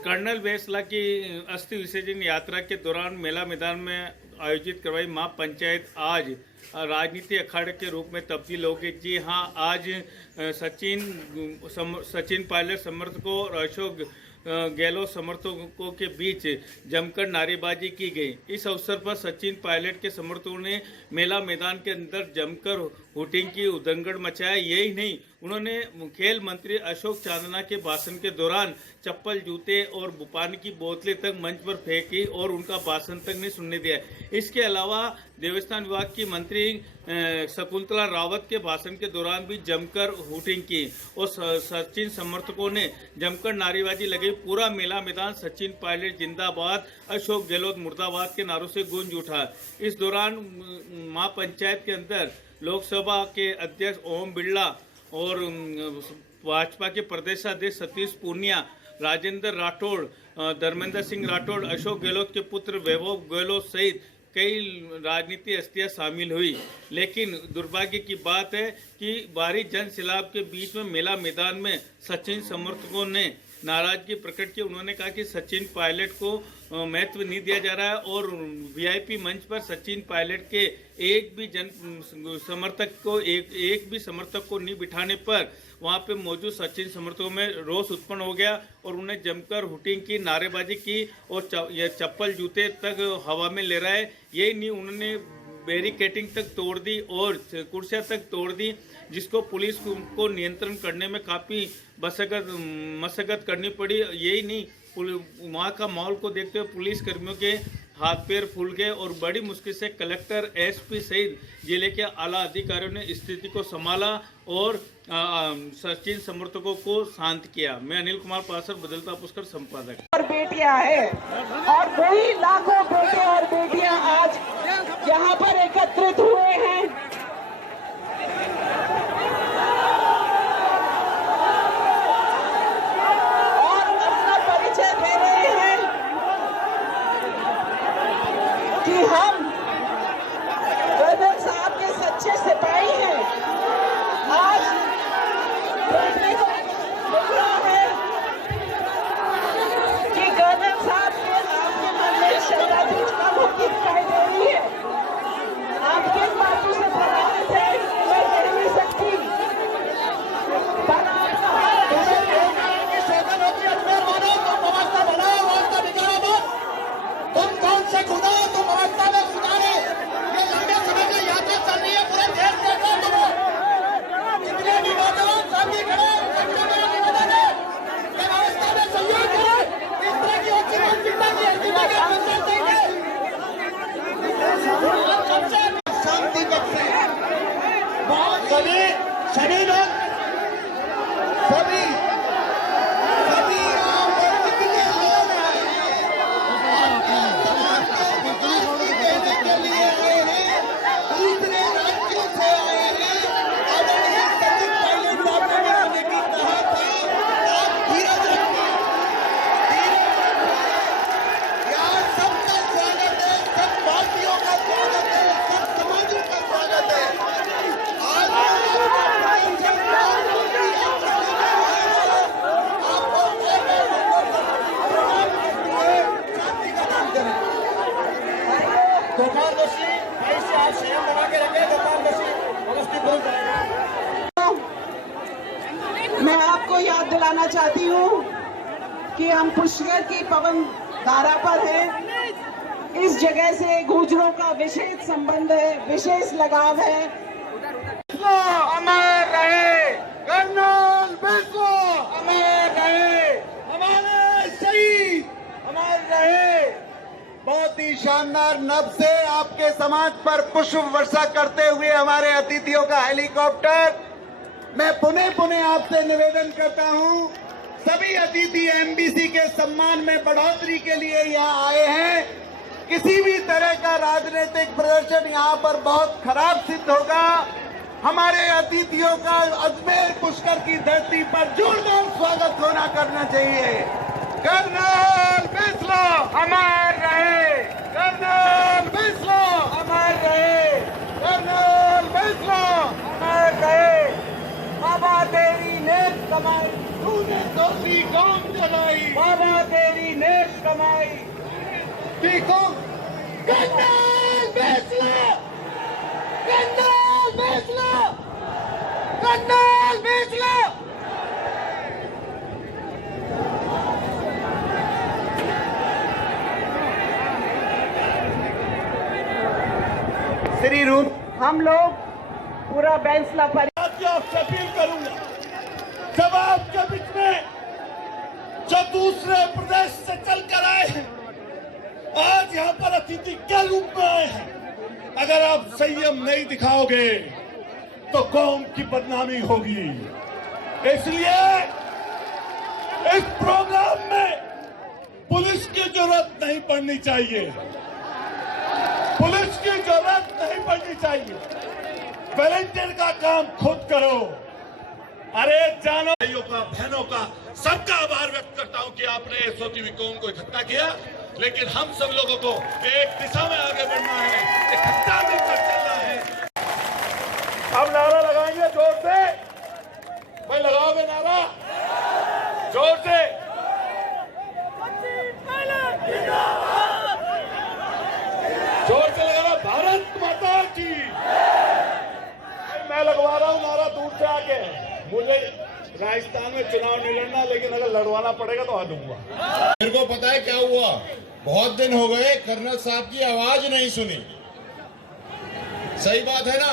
Colonel बेसला की अस्थि विसर्जन यात्रा के दौरान मेला मैदान में आयोजित करवाई महापंचायत आज राजनीति अखाड़े के रूप में तब्दील होगी। जी हां, आज सचिन पायलट समर्थकों और अशोक गहलोत समर्थकों के बीच जमकर नारेबाजी की गई। इस अवसर पर सचिन पायलट के समर्थकों ने मेला मैदान के अंदर जमकर हुटिंग की, उदंगड़ मचाया। यही नहीं, उन्होंने खेल मंत्री अशोक चांदना के भाषण के दौरान चप्पल, जूते और पानी की बोतलें तक मंच पर फेंकी और उनका भाषण तक नहीं सुनने दिया। इसके अलावा देवस्थान विभाग की मंत्री शकुंतला रावत के भाषण के दौरान भी जमकर हुटिंग की और सचिन समर्थकों ने जमकर नारेबाजी लगाई। पूरा मेला मैदान सचिन पायलट जिंदाबाद, अशोक गहलोत मुर्दाबाद के नारों से गूंज उठा। इस दौरान महापंचायत के अंदर लोकसभा के अध्यक्ष ओम बिरला और भाजपा के प्रदेशाध्यक्ष सतीश पूनिया, राजेंद्र राठौड़, धर्मेंद्र सिंह राठौड़, अशोक गहलोत के पुत्र वैभव गहलोत सहित कई राजनीतिक हस्तियां शामिल हुई। लेकिन दुर्भाग्य की बात है कि भारी जन सैलाब के बीच में मेला मैदान में सचिन समर्थकों ने नाराजगी प्रकट की। उन्होंने कहा कि सचिन पायलट को महत्व नहीं दिया जा रहा है और वीआईपी मंच पर सचिन पायलट के एक भी समर्थक को नहीं बिठाने पर वहां पे मौजूद सचिन समर्थकों में रोष उत्पन्न हो गया और उन्हें जमकर हुटिंग की, नारेबाजी की और चप्पल, जूते तक हवा में ले रहा है। यही नहीं, उन्होंने बैरिकेडिंग तक तोड़ दी और कुर्सियां तक तोड़ दी, जिसको पुलिस को नियंत्रण करने में काफ़ी मशक्कत करनी पड़ी। यही नहीं, वहाँ का माहौल को देखते हुए पुलिस कर्मियों के हाथ पैर फूल गए और बड़ी मुश्किल से कलेक्टर, एसपी सहित जिले के आला अधिकारियों ने स्थिति को संभाला और सचिन समर्थकों को शांत किया। मैं अनिल कुमार पासर, बदलता पुष्कर संपादक। और बेटियां हैं और वही लाखों बेटे और बेटियां आज यहाँ पर एकत्रित हुए हैं। और अपना परिचय दे रहे हैं कि हम कर्नल साहब के सच्चे सिपाही हैं। आज देखने को मिल रहा है कि कर्नल साहब के आपके मन में श्रद्धा कम होती दिखाई दे रही है। आप किस बातों से प्रभावित है मैं कह नहीं सकती, पर तुम कौन से खुदा, तुम अवस्था में सुधारे। ये लंबे समय की यात्रा चल रही है, पूरे देश देख रहे तुम कितने निवेदन सामने खड़े निवेदन है कि अवस्था में सहयोग करें। इस तरह की अच्छी चिंता की शांति बख्शे। बहुत सभी लोग सभी आम लोग जितने लोग आए कहने के लिए आए हैं, दूसरे राज्यों से आए हैं। आदरणीय सचिन पायलट साहब ने मैंने भी कहा था, आप धीरज रखिए, यहाँ सबका स्वागत है, सब पार्टियों का स्वागत है, सब समाजों का स्वागत है। आज गोपालदोषी ऐसे आप स्वयं बना के रखे। गोपालदोषी व्यवस्थित हो जाएगा। मैं आपको याद दिलाना चाहती हूँ कि हम पुष्कर की पवन धारा पर हैं। इस जगह से गुर्जरों का विशेष संबंध है, विशेष लगाव है। अमर रहे कर्नल बेसला, अमर रहे हमारे शहीद, अमर रहे। बहुत ही शानदार नभ से आपके समाज पर पुष्प वर्षा करते हुए हमारे अतिथियों का हेलीकॉप्टर। मैं पुनः आपसे निवेदन करता हूं, सभी अतिथि एमबीसी के सम्मान में बढ़ोतरी के लिए यहाँ आए हैं। किसी भी तरह का राजनीतिक प्रदर्शन यहाँ पर बहुत खराब सिद्ध होगा। हमारे अतिथियों का अजमेर पुष्कर की धरती पर जोरदार स्वागत करना चाहिए। कर्नल बेसला अमर रहे, कर्नल बेसला अमर रहे, कर्नल बेसला अमर रहे। बाबा तेरी नेक कमाई, तूने दोषी कौन जलाई, बाबा तेरी नेक कमाई देखो कर्नल फैसला, कर्नल फैसला, कर्नल फैसला। श्री रूप हम लोग पूरा बैंसला पर आपसे अपील करूंगा, जब आपके बीच में जो दूसरे प्रदेश से चलकर आए हैं, आज यहाँ पर अतिथि के रूप में आए हैं, अगर आप संयम नहीं दिखाओगे तो कौम की बदनामी होगी। इसलिए इस प्रोग्राम में पुलिस की जरूरत नहीं पड़नी चाहिए, पुलिस की जरूरत नहीं पड़नी चाहिए। वॉलंटियर का काम खुद करो। अरे जानो भाइयों का, बहनों का, सबका आभार व्यक्त करता हूं कि आपने एसओटीवी कौम को इकट्ठा किया, लेकिन हम सब लोगों को एक दिशा में आगे बढ़ना है, इकट्ठा मिलकर चलना है। अब नारा लगाएंगे जोर से, भाई लगाओगे नारा जोर से? जोर से लगाना, भारत माता की। मैं लगवा रहा हूँ नारा दूर से आके। मुझे राजस्थान में चुनाव नहीं लड़ना, लेकिन अगर लड़वाना पड़ेगा तो आ दूंगा। मेरे को पता है क्या हुआ, बहुत दिन हो गए कर्नल साहब की आवाज नहीं सुनी। सही बात है ना?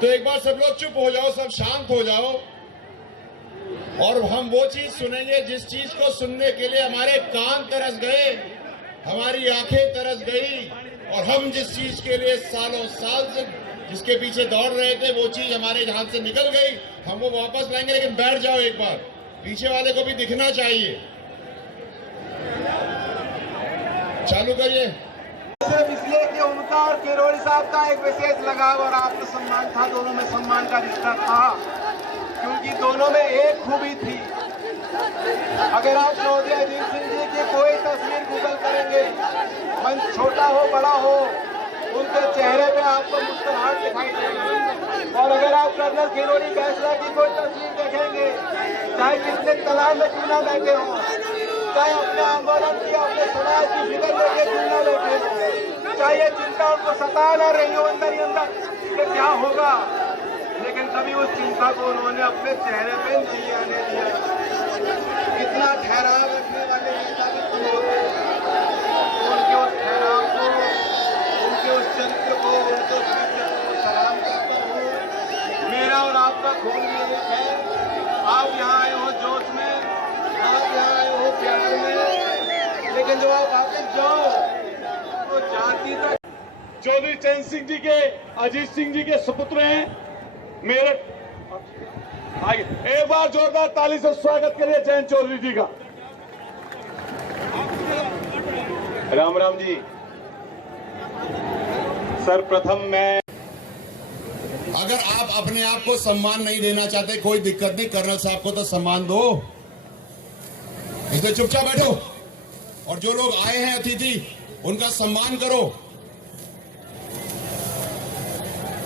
तो एक बार सब लोग चुप हो जाओ, सब शांत हो जाओ, और हम वो चीज सुनेंगे जिस चीज को सुनने के लिए हमारे कान तरस गए, हमारी आंखें तरस गई, और हम जिस चीज के लिए सालों साल से जिसके पीछे दौड़ रहे थे, वो चीज हमारे हाथ से निकल गई, हम वो वापस लाएंगे। लेकिन बैठ जाओ एक बार, पीछे वाले को भी दिखना चाहिए। चालू करिए। सिर्फ इसलिए कि उनका और किरोड़ी साहब का एक विशेष लगाव और आत्मसम्मान था, दोनों में सम्मान का रिश्ता था, क्योंकि दोनों में एक खूबी थी। अगर आप चौधरी अजीत सिंह जी की कोई तस्वीर गूगल करेंगे, मंच छोटा हो बड़ा हो, उनके चेहरे पे आपको मुस्कुराहट दिखाई देगी। और अगर आप कर्नल किरोड़ी फैसला की कोई तस्वीर देखेंगे, चाहे कितने तालाब में क्यों ना बैठे हो, चाहे अपने आंदोलन की, अपने समाज की फिक्र लेके क्यों ना बैठे हो, चाहे ये चिंता उनको सता ना रही हो अंदर ही अंदर कि क्या होगा, लेकिन कभी उस चिंता को उन्होंने अपने चेहरे पे नहीं आने दिया। कितना ठहराव रखने वाले नेता भी कम होते हैं, उनके उस ठहराव को, उनके उस चरित्र को, उनके उस चरित्र को सलाम करता हूँ। मेरा और आपका खून में एक है। आप यहाँ आए हो जोश में, आप यहाँ आए हो प्यार में, लेकिन जब आप वापस जाओ तो जाति तक। चौधरी चरण सिंह जी के, अजीत सिंह जी के सुपुत्र हैं मेरे। आगे एक बार जोरदार ताली से स्वागत करिए जयंत चौधरी जी का। राम राम जी। सर्वप्रथम मैं, अगर आप अपने आप को सम्मान नहीं देना चाहते, कोई दिक्कत नहीं, कर्नल साहब को तो सम्मान दो, इसलिए चुपचाप बैठो, और जो लोग आए हैं अतिथि उनका सम्मान करो।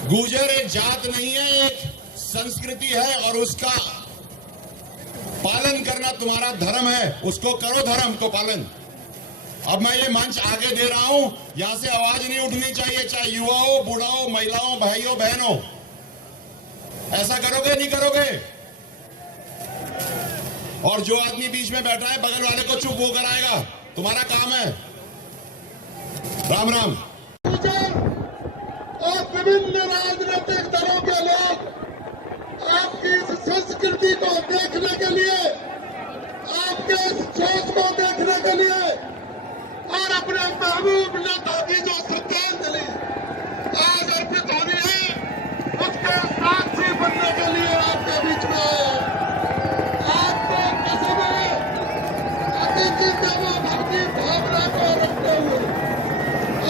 गुर्जर एक जात नहीं है, एक संस्कृति है, और उसका पालन करना तुम्हारा धर्म है। उसको करो, धर्म को पालन। अब मैं ये मंच आगे दे रहा हूं, यहां से आवाज नहीं उठनी चाहिए, चाहे युवा हो, बूढ़ा हो, महिलाओं, भाइयों, बहनों। ऐसा करोगे नहीं करोगे? और जो आदमी बीच में बैठा है, बगल वाले को चुप वो कराएगा, तुम्हारा काम है। राम राम। और विभिन्न राजनीतिक दलों के लोग आपकी इस संस्कृति को देखने के लिए, आपके इस जोश को देखने के लिए, और अपने महबूब नेता की जो श्रद्धांजलि आज अर्पित होनी है, उसके साक्षी बनने के लिए आपके बीच में आए हैं। आपको कसम है, अतिथि देवो भव की भावना को रखते हुए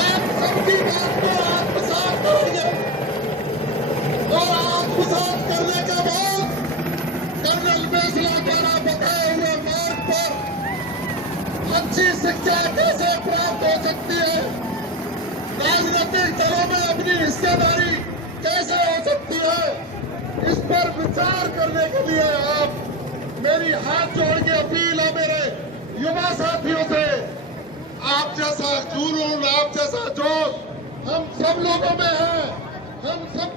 आप सबकी बात को आत्मसात करेंगे, और आत्मसात करने के बाद कर्नल फैसला द्वारा बताए हुए मार्ग पर अच्छी शिक्षा कैसे प्राप्त हो सकती है, राजनीतिक दलों में अपनी हिस्सेदारी कैसे हो सकती है, इस पर विचार करने के लिए आप, मेरी हाथ जोड़ के अपील है मेरे युवा साथियों से आप जैसा जुनून, आप जैसा जोश हम सब लोगों में है। हम सब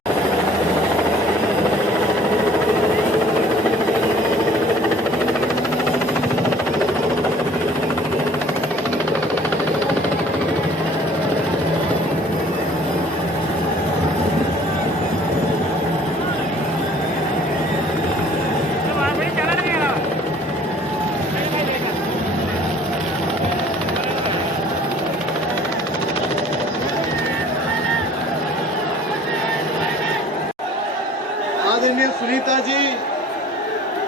आदरणीय सुनीता जी,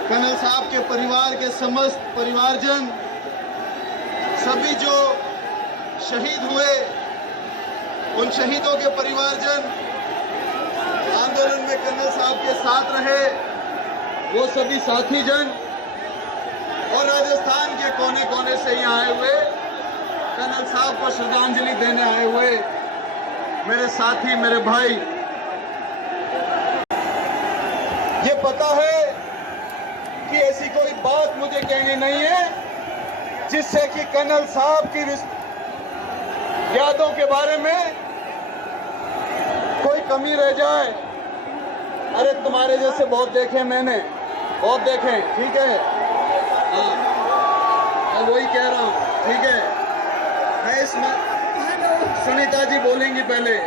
कर्नल साहब के परिवार के समस्त परिवारजन, सभी जो शहीद हुए उन शहीदों के परिवारजन, आंदोलन में कर्नल साहब के साथ रहे वो सभी साथीजन और राजस्थान के कोने कोने से यहाँ आए हुए कर्नल साहब को श्रद्धांजलि देने आए हुए मेरे साथी, मेरे भाई, ये पता है कि ऐसी कोई बात मुझे कहनी नहीं है जिससे कि कर्नल साहब की यादों के बारे में कोई कमी रह जाए। अरे तुम्हारे जैसे बहुत देखे मैंने, बहुत देखे, ठीक है, हाँ, मैं वही कह रहा हूँ, ठीक है। मैं इसमें सुनीता जी बोलेंगी पहले।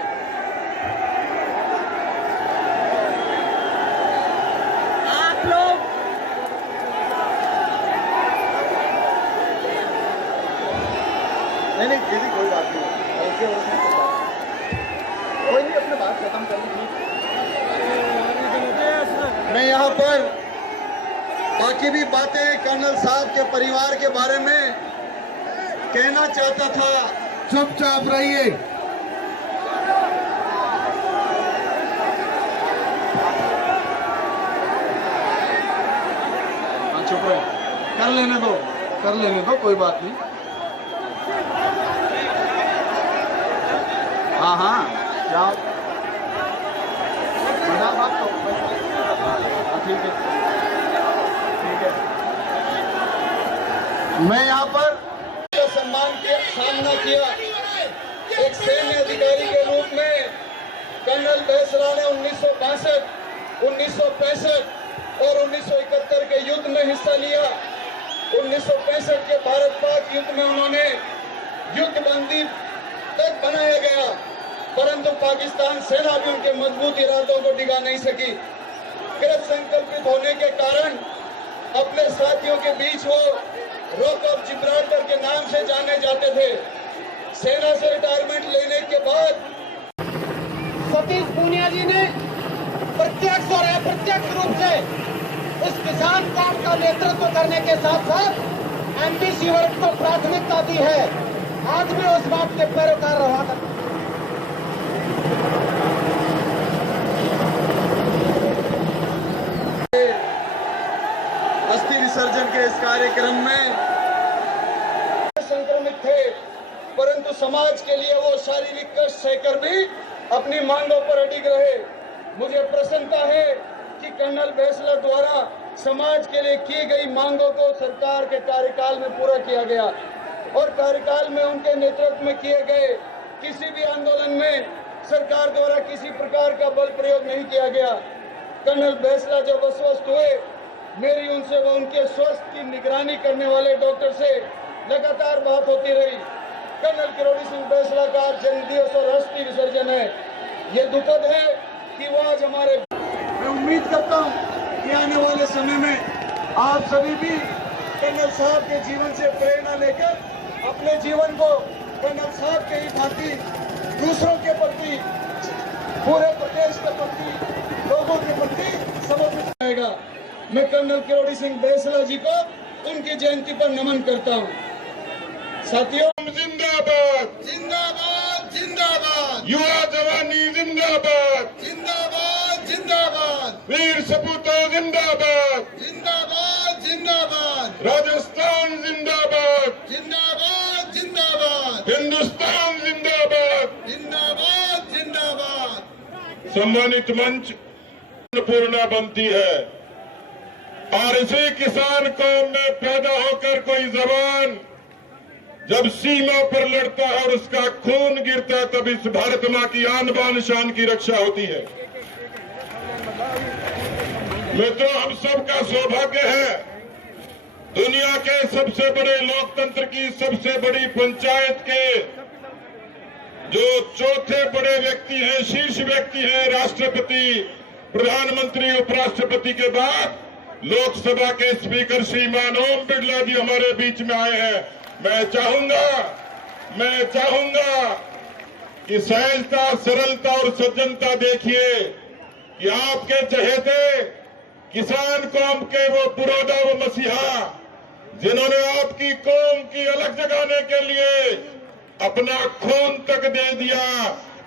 नहीं दीदी कोई बात नहीं, कोई नहीं, अपने बात खत्म कर ली। मैं यहाँ पर बाकी भी बातें कर्नल साहब के परिवार के बारे में कहना चाहता था। चुपचाप रहिए। हाँ चुप रहे, कर लेने दो, कोई बात नहीं। हाँ हाँ क्या बात तो ठीक है। मैं यहाँ पर सम्मान के सामना किया एक सैन्य अधिकारी के रूप में। कर्नल बेसरा ने 1962, 1965 और 1971 के युद्ध में हिस्सा लिया। 1965 के भारत पाक युद्ध में उन्होंने युद्धबंदी तक बनाया गया, परंतु पाकिस्तान सेना भी उनके मजबूत इरादों को डिगा नहीं सकी। कृत संकल्पित होने के कारण अपने साथियों के बीच वो रॉक ऑफ जिब्राल्टर के नाम से जाने जाते थे। सेना से रिटायरमेंट लेने के बाद सतीश पूनिया जी ने प्रत्यक्ष और अप्रत्यक्ष रूप से इस किसान कांड का नेतृत्व करने के साथ साथ एमपी सीवर्ट को प्राथमिकता दी है। आज भी उस बात के पैरोकार रहा करते। अस्थि विसर्जन के इस कार्यक्रम में संक्रमित थे, परंतु समाज के लिए वो शारीरिक कष्ट सहकर भी अपनी मांगों पर अडिग रहे। मुझे प्रसन्नता है कि कर्नल बेसला द्वारा समाज के लिए की गई मांगों को सरकार के कार्यकाल में पूरा किया गया और कार्यकाल में उनके नेतृत्व में किए गए किसी भी आंदोलन में सरकार द्वारा किसी प्रकार का बल प्रयोग नहीं किया गया। कर्नल बेसला जब अस्वस्थ हुए, मेरी उनसे व उनके स्वास्थ्य की निगरानी करने वाले डॉक्टर से लगातार बात होती रही। कर्नल किरोड़ी सिंह बेसला का आज जन्मदिवस और अस्थि विसर्जन है। ये दुखद है कि वो आज हमारे। मैं उम्मीद करता हूँ कि आने वाले समय में आप सभी भी कर्नल साहब के जीवन से प्रेरणा लेकर अपने जीवन को कर्नल साहब के ही भांति दूसरों के प्रति, पूरे प्रदेश के प्रति, लोगों के प्रति समर्पित रहेगा। मैं कर्नल किरोड़ी सिंह बेसला जी को उनकी जयंती पर नमन करता हूँ। साथियों, जिंदाबाद, जिंदाबाद जिंदाबाद, युवा जवानी जिंदाबाद, जिंदाबाद जिंदाबाद, वीर सपूतो जिंदाबाद, जिंदाबाद जिंदाबाद, राजस्थान जिंदाबाद, जिंदाबाद जिंदाबाद, हिंदुस्तान जिंदाबाद, जिंदाबाद जिंदाबाद। सम्मानित मंच पूर्णा बनती है और इसी किसान कौम में पैदा होकर कोई जवान जब सीमा पर लड़ता है और उसका खून गिरता है, तब इस भारत मां की आन बान शान की रक्षा होती है। मित्रों, हम सबका सौभाग्य है, दुनिया के सबसे बड़े लोकतंत्र की सबसे बड़ी पंचायत के जो चौथे बड़े व्यक्ति हैं, शीर्ष व्यक्ति हैं, राष्ट्रपति, प्रधानमंत्री, उपराष्ट्रपति के बाद लोकसभा के स्पीकर श्रीमान ओम बिरला जी हमारे बीच में आए हैं। मैं चाहूंगा कि सहजता, सरलता और सज्जनता देखिए कि आपके चहेते किसान कौम के वो पुरोधा, वो मसीहा, जिन्होंने आपकी कौम की अलग जगाने के लिए अपना खून तक दे दिया,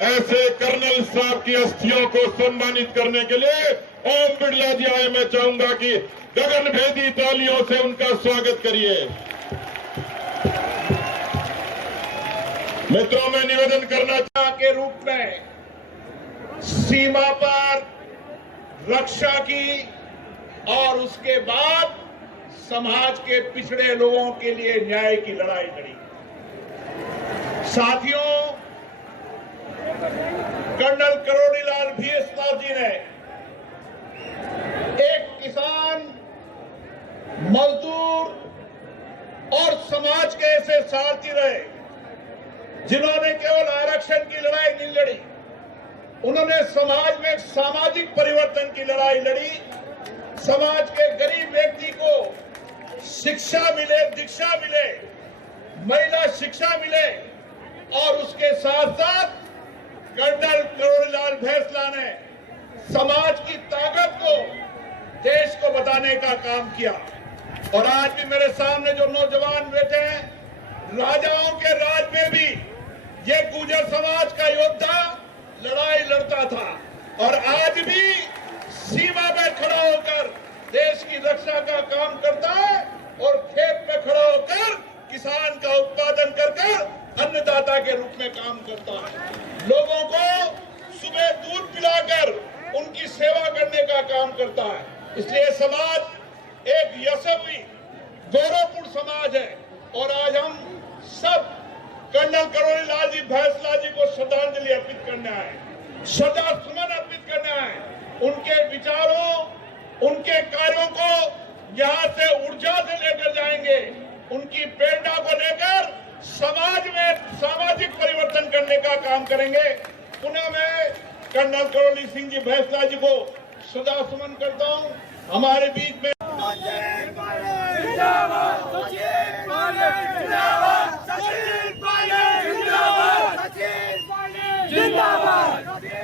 ऐसे कर्नल साहब की अस्थियों को सम्मानित करने के लिए ओम बिरला जी आए। मैं चाहूंगा कि गगनभेदी तालियों से उनका स्वागत करिए। मित्रों, मैं निवेदन करना के रूप में सीमा पर रक्षा की और उसके बाद समाज के पिछड़े लोगों के लिए न्याय की लड़ाई लड़ी। साथियों, कर्नल करोड़ीलाल भीष्मलाल जी ने एक किसान, मजदूर और समाज के ऐसे सारथी रहे जिन्होंने केवल आरक्षण की लड़ाई नहीं लड़ी, उन्होंने समाज में सामाजिक परिवर्तन की लड़ाई लड़ी। समाज के गरीब व्यक्ति को शिक्षा मिले, दीक्षा मिले, महिला शिक्षा मिले और उसके साथ साथ कर्नल करोड़ीलाल भैंसला ने समाज की ताकत को देश को बताने का काम किया। और आज भी मेरे सामने जो नौजवान बैठे हैं, राजाओं के राज में भी ये गुर्जर समाज का योद्धा लड़ाई लड़ता था और आज भी सीमा में खड़ा होकर देश की रक्षा का काम करता है और खेत में खड़ा होकर किसान का उत्पादन कर अन्नदाता के रूप में काम करता है। लोगों को सुबह दूध पिलाकर उनकी सेवा करने का काम करता है। इसलिए समाज एक यशस्वी, गौरवपूर्ण समाज है और आज हम सब कर्नल करोड़ीलाल जी भैंसला जी को श्रद्धांजलि अर्पित करने आए, श्रद्धा सुमन अर्पित करने आए। उनके विचारों, उनके कार्यों को यहाँ से ऊर्जा से लेकर जाएंगे, उनकी प्रेरणा को लेकर समाज में सामाजिक परिवर्तन करने का काम करेंगे। पुनः मैं कर्नल करोड़ी सिंह जी भैंसला जी को श्रद्धा सुमन करता हूँ। हमारे बीच में जिंदाबाद।